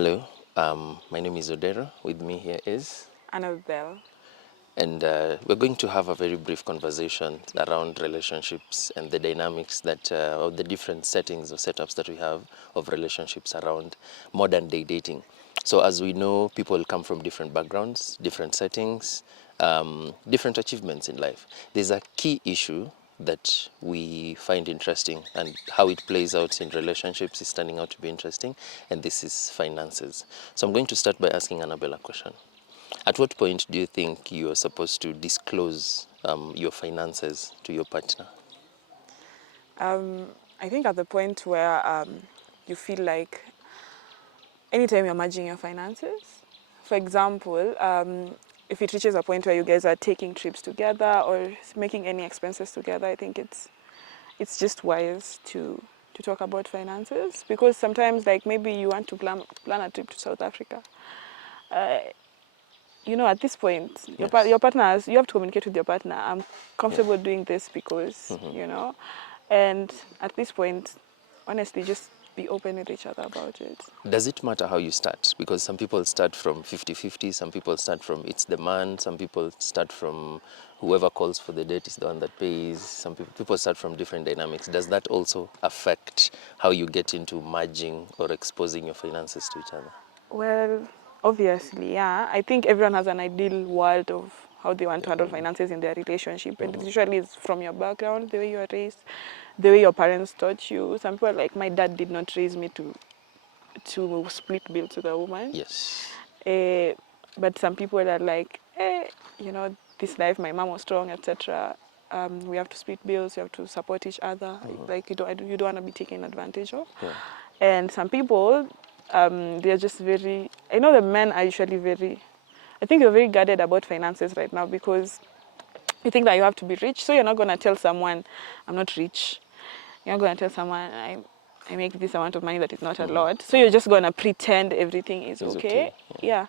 Hello, my name is Odero. With me here is Annabelle. and we're going to have a very brief conversation around relationships and the dynamics that of the different settings or setups that we have of relationships around modern day dating. So as we know, people come from different backgrounds, different settings, different achievements in life. There's a key issue that we find interesting, and how it plays out in relationships is turning out to be interesting, and this is finances. So I'm going to start by asking Annabelle a question. At what point do you think you are supposed to disclose your finances to your partner? I think at the point where you feel like anytime you're managing your finances, for example, if it reaches a point where you guys are taking trips together or making any expenses together, I think it's just wise to talk about finances, because sometimes, like, maybe you want to plan a trip to South Africa. At this point, your partner you have to communicate with your partner. I'm comfortable doing this because, and at this point, honestly, just be open with each other about it. Does it matter how you start? Because some people start from 50-50, some people start from it's the man, some people start from whoever calls for the date is the one that pays, some people start from different dynamics. Does that also affect how you get into merging or exposing your finances to each other? Well, obviously, yeah. I think everyone has an ideal world of how they want to handle finances in their relationship. And it usually is from your background, the way you are raised, the way your parents taught you. Some people are like, my dad did not raise me to split bills with a woman. Yes. But some people are like, this life, my mom was strong, etc. We have to split bills, you have to support each other. Like, you don't want to be taken advantage of. Yeah. And some people, they're just very, I know the men are usually I think they're very guarded about finances right now, because you think that you have to be rich. So you're not going to tell someone, I'm not rich. You're not going to tell someone, I make this amount of money that is not a lot. So you're just going to pretend everything is okay. Yeah.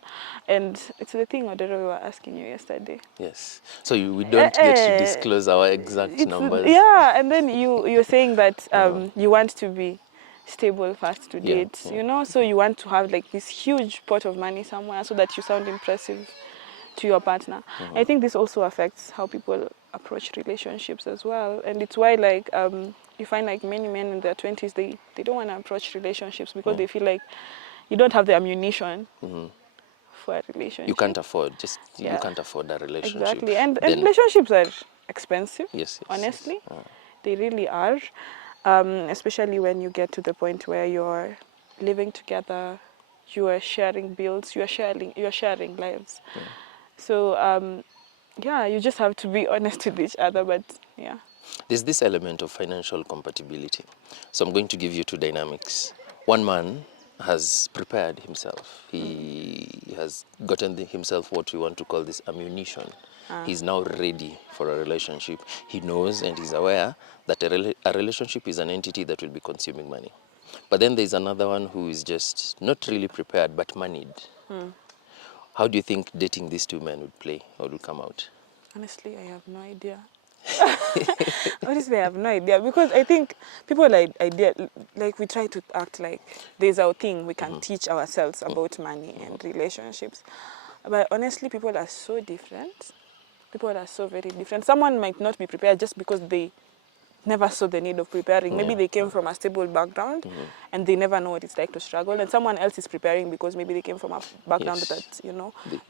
And it's the thing, Odero, we were asking you yesterday. Yes. So we don't get to disclose our exact numbers. Yeah, and then you're saying that you want to be stable first to date, so you want to have like this huge pot of money somewhere so that you sound impressive to your partner. I think this also affects how people approach relationships as well, and it's why, like, you find like many men in their 20s, they don't want to approach relationships because they feel like you don't have the ammunition for a relationship. You can't afford you can't afford a relationship. Exactly. And relationships are expensive. Yes, honestly. Yes. They really are. Especially when you get to the point where you're living together, you are sharing bills, you are sharing lives. So you just have to be honest with each other. But yeah, there's this element of financial compatibility. So I'm going to give you two dynamics. One man has prepared himself. He has gotten himself what we want to call this ammunition. He's now ready for a relationship. He knows and he's aware that a relationship is an entity that will be consuming money. But then there's another one who is just not really prepared but moneyed. How do you think dating these two men would play or would come out? Honestly, I have no idea. Honestly, I have no idea, because I think people we try to act like there's our thing we can teach ourselves about money and relationships. But honestly, people are so different. People are so very different. Someone might not be prepared just because they never saw the need of preparing. Maybe they came from a stable background and they never know what it's like to struggle. And someone else is preparing because maybe they came from a background that,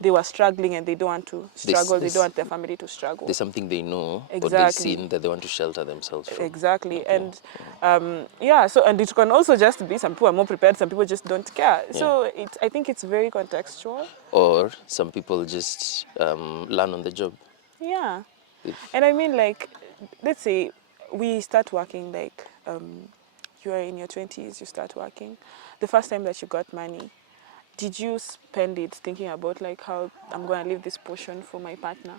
they were struggling and they don't want to struggle. They don't want their family to struggle. There's something they know Exactly. or they've seen that they want to shelter themselves from. Exactly. And so, and it can also just be some people are more prepared, some people just don't care. So I think it's very contextual. Or some people just learn on the job. Yeah. And I mean, like, let's say we start working, like, you are in your 20s, you start working. The first time that you got money, did you spend it thinking about, like, how I'm going to leave this portion for my partner?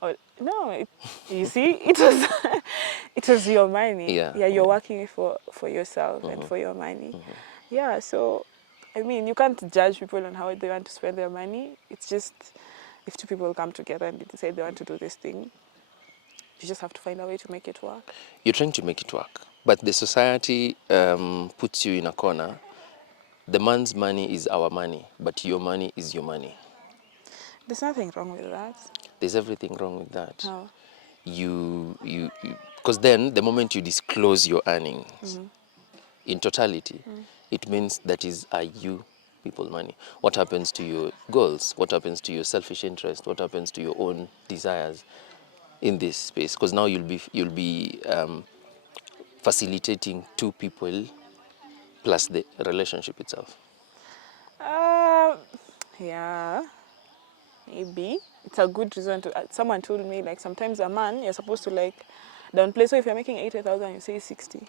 Or no, you see, it was your money. Yeah, you're working for yourself and for your money. Yeah, so, I mean, you can't judge people on how they want to spend their money. It's just, if two people come together and they decide they want to do this thing, you just have to find a way to make it work. You're trying to make it work, but the society puts you in a corner the man's money is our money, but your money is your money. There's nothing wrong with that. There's everything wrong with that. How? Because then the moment you disclose your earnings Mm-hmm. in totality, it means that is you people money. What happens to your goals? What happens to your selfish interest? What happens to your own desires in this space? Because now you'll be facilitating two people plus the relationship itself. Yeah, maybe it's a good reason to. Someone told me like sometimes a man you're supposed to like downplay. So if you're making 80,000, you say 60,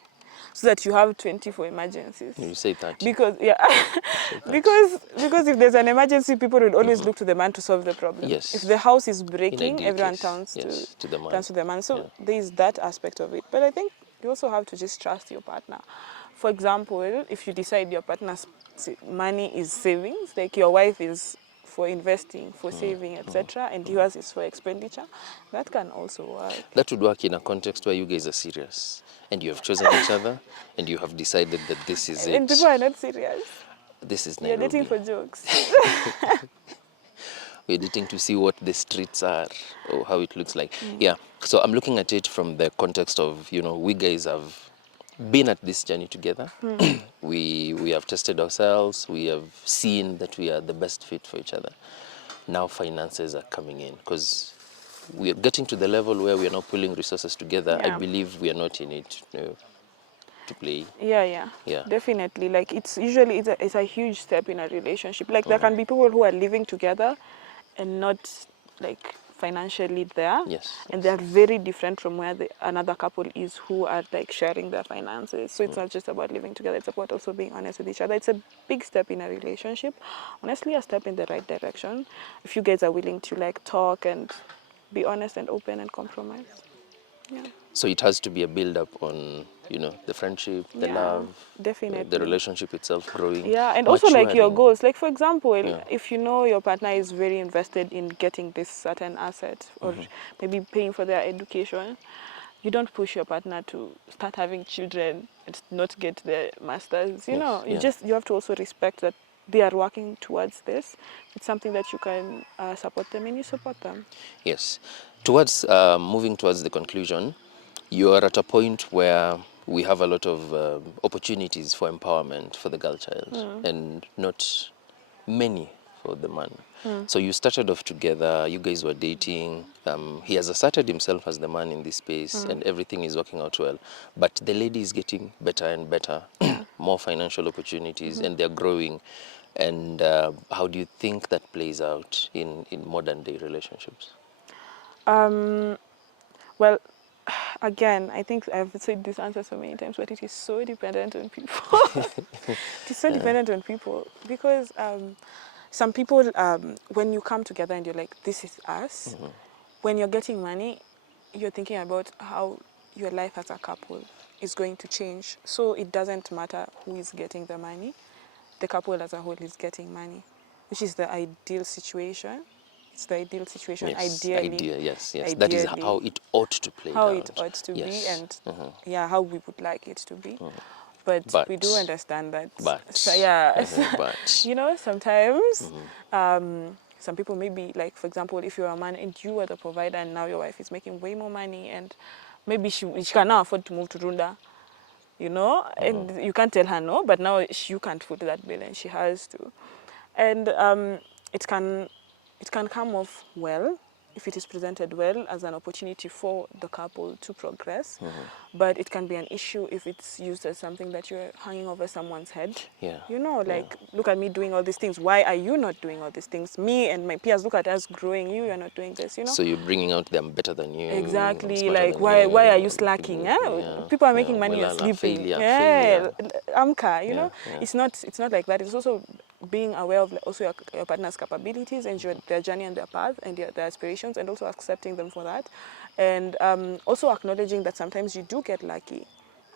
so that you have 20 for emergencies. You say 30. Because yeah, Say 30. because if there's an emergency, people will always look to the man to solve the problem. Yes. If the house is In breaking, ideal everyone case, turns yes, to the man. turns to the man. So Yeah. there is that aspect of it. But I think you also have to just trust your partner. For example, if you decide your partner's money is savings, like your wife is for investing, for saving, etc., and yours is for expenditure, that can also work. That would work in a context where you guys are serious and you have chosen each other and you have decided that this is And people it. are not serious. This is You're dating Nairobi. for jokes. We're dating to see what the streets are or how it looks like. Yeah. So I'm looking at it from the context of, we guys have been at this journey together. We have tested ourselves. We have seen that we are the best fit for each other. Now finances are coming in because we are getting to the level where we are now pulling resources together. I Yeah. believe we are not in it to play. Yeah, Yeah. definitely. Like it's usually it's a huge step in a relationship. Like there can be people who are living together and not like financially there, Yes, and yes. they are very different from where another couple is who are like sharing their finances. So it's not just about living together, it's about also being honest with each other. It's a big step in a relationship, honestly a step in the right direction if you guys are willing to like talk and be honest and open and compromise. Yeah. So it has to be a build-up on, the friendship, the Yeah, love, definitely. the relationship itself growing. Yeah, and also like your maturing. goals. Like for example, Yeah. if you know your partner is very invested in getting this certain asset or maybe paying for their education, you don't push your partner to start having children and not get the masters. You Yes, know, yeah. you have to also respect that they are working towards this. It's something that you can support them and you support them. Yes. Towards moving towards the conclusion, you are at a point where we have a lot of opportunities for empowerment for the girl child and not many for the man. So you started off together, you guys were dating, he has asserted himself as the man in this space and everything is working out well. But the lady is getting better and better, more financial opportunities and they're growing. And how do you think that plays out in modern day relationships? Well, again, I think I've said this answer so many times, but it is so dependent on people. It is so dependent on people because some people, when you come together and you're like, this is us, when you're getting money, you're thinking about how your life as a couple is going to change. So it doesn't matter who is getting the money, the couple as a whole is getting money, which is the ideal situation. It's the ideal situation, Yes, ideally. idea, yes. That is Ideally, how it ought to play how out. it ought to be, Yes. and yeah, how we would like it to be. But we do But, understand that. but, So yeah, but, you know, sometimes some people maybe like, for example, if you're a man and you are the provider, and now your wife is making way more money, and maybe she can now afford to move to Runda, you know, and you can't tell her no, but now you can't foot that bill, and she has to, and it can come off well if it is presented well as an opportunity for the couple to progress, but it can be an issue if it's used as something that you're hanging over someone's head. Yeah. You know, like, look at me doing all these things. Why are you not doing all these things? Me and my peers, look at us growing. You are not doing this, you know? So you're bringing out them better than you. Exactly. Smarter Like, than why are you you. slacking? Yeah. People are making money, you're Mulala, sleeping. failure. Amka, you Yeah, know? yeah. It's not like that. It's also being aware of also your partner's capabilities and their journey and their path and their aspirations, and also accepting them for that. And also acknowledging that sometimes you do get lucky,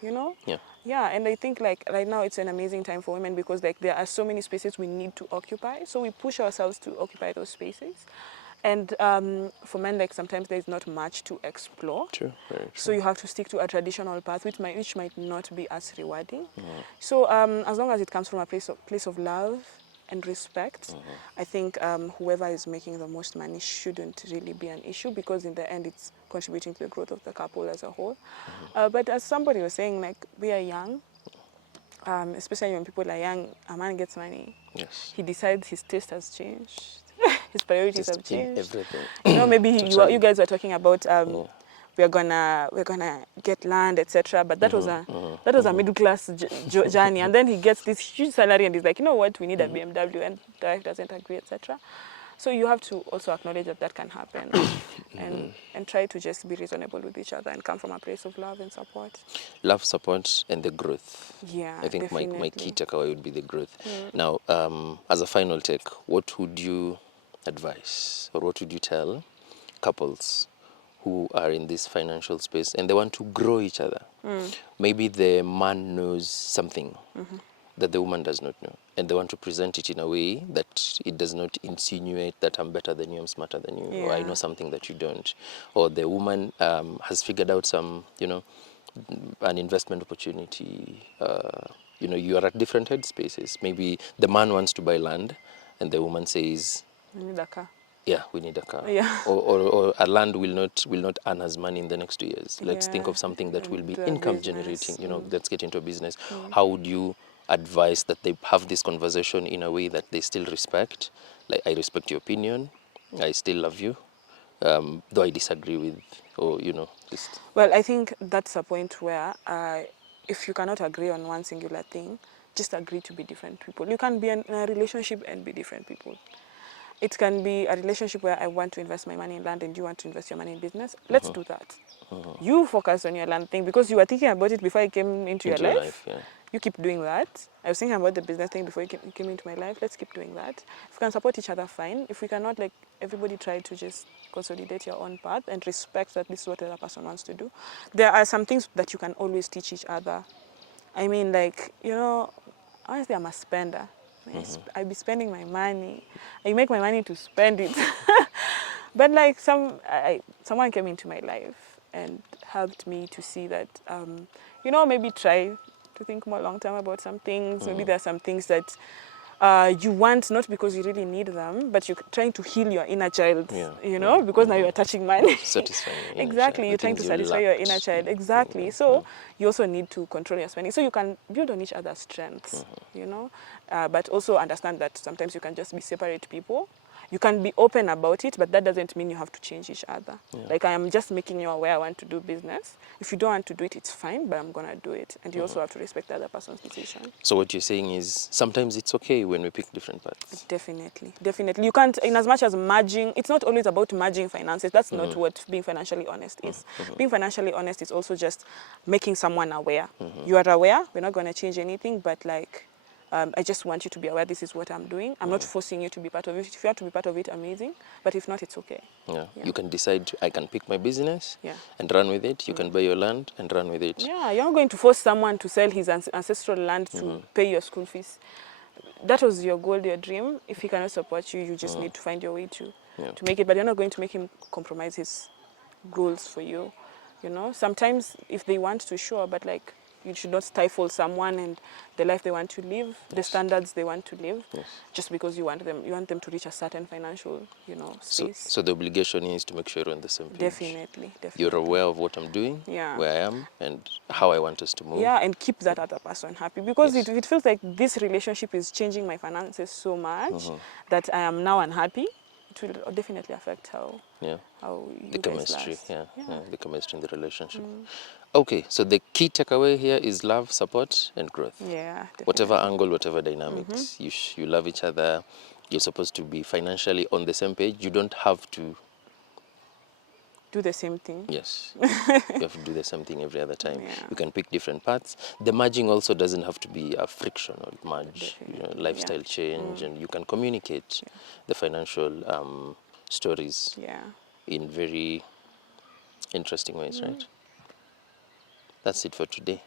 you know? Yeah. Yeah, and I think like right now it's an amazing time for women because like there are so many spaces we need to occupy. So we push ourselves to occupy those spaces. And for men, like sometimes there's not much to explore. True, very true. So you have to stick to a traditional path, which might not be as rewarding. So as long as it comes from a place of love and respect, I think whoever is making the most money shouldn't really be an issue, because in the end it's contributing to the growth of the couple as a whole. But as somebody was saying, like, we are young, especially when people are young, a man gets money. Yes. He decides his taste has changed. His priorities Just have changed. everything. You know, maybe Totally. you guys were talking about we're gonna get land, etc. But that was a middle class journey, and then he gets this huge salary, and he's like, you know what, we need a BMW, and the wife doesn't agree, etc. So you have to also acknowledge that can happen, and try to just be reasonable with each other and come from a place of love and support. Love, support, and the growth. Yeah, I think definitely. my key takeaway would be the growth. Now, as a final take, what would you advise, or what would you tell couples who are in this financial space and they want to grow each other? Maybe the man knows something that the woman does not know, and they want to present it in a way that it does not insinuate that I'm better than you, I'm smarter than you, or I know something that you don't, or the woman has figured out some, an investment opportunity. You are at different headspaces. Maybe the man wants to buy land, and the woman says, We need a car. yeah, we need a car. Yeah. Or a land will not earn us money in the next 2 years. Let's think Yeah. of something that will be Do a income business. generating. Let's get into a business. How would you advise that they have this conversation in a way that they still respect? Like, I respect your opinion. I still love you. Though I disagree with, or, just... Well, I think that's a point where if you cannot agree on one singular thing, just agree to be different people. You can be in a relationship and be different people. It can be a relationship where I want to invest my money in land and you want to invest your money in business. Let's do that. You focus on your land thing because you were thinking about it before it came into your life. Yeah. You keep doing that. I was thinking about the business thing before it came into my life. Let's keep doing that. If we can support each other, fine. If we cannot, like, everybody try to just consolidate your own path and respect that this is what the other person wants to do. There are some things that you can always teach each other. I mean, like, honestly, I'm a spender. I be spending my money. I make my money to spend it. But like someone came into my life and helped me to see that, maybe try to think more long term about some things. Maybe there are some things that you want not because you really need them, but you're trying to heal your inner child, because now you're touching money. Satisfying your inner Exactly, child, you're trying to satisfy your inner child. Exactly. So you also need to control your spending. So you can build on each other's strengths, but also understand that sometimes you can just be separate people. You can be open about it, but that doesn't mean you have to change each other. Like, I am just making you aware I want to do business. If you don't want to do it, it's fine, but I'm going to do it. And you also have to respect the other person's decision. So what you're saying is sometimes it's okay when we pick different paths. Definitely. You can't, in as much as merging, it's not always about merging finances. That's not what being financially honest is. Being financially honest is also just making someone aware. You are aware, we're not going to change anything, but like, I just want you to be aware this is what I'm doing. I'm not forcing you to be part of it. If you want to be part of it, amazing. But if not, it's okay. Yeah. You can decide, I can pick my business and run with it. You can buy your land and run with it. Yeah, you're not going to force someone to sell his ancestral land to pay your school fees. That was your goal, your dream. If he cannot support you, you just need to find your way to make it. But you're not going to make him compromise his goals for you. Sometimes if they want to, sure, but like, you should not stifle someone and the life they want to live, the standards they want to live, just because you want them to reach a certain financial, space. So the obligation is to make sure you're on the same page. Definitely. You're aware of what I'm doing, where I am, and how I want us to move. Yeah, and keep that other person happy. Because if it feels like this relationship is changing my finances so much that I am now unhappy, it will definitely affect how you the chemistry, last. the chemistry in the relationship. Okay, so the key takeaway here is love, support, and growth. Yeah, definitely. Whatever angle, whatever dynamics, you love each other. You're supposed to be financially on the same page. You don't have to do the same thing. Yes, you have to do the same thing every other time. You can pick different paths. The merging also doesn't have to be a frictional merge, lifestyle change, and you can communicate the financial stories in very interesting ways, right? That's it for today.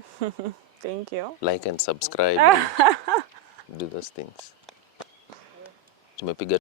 Thank you. Like and subscribe and do those things. Tumepiga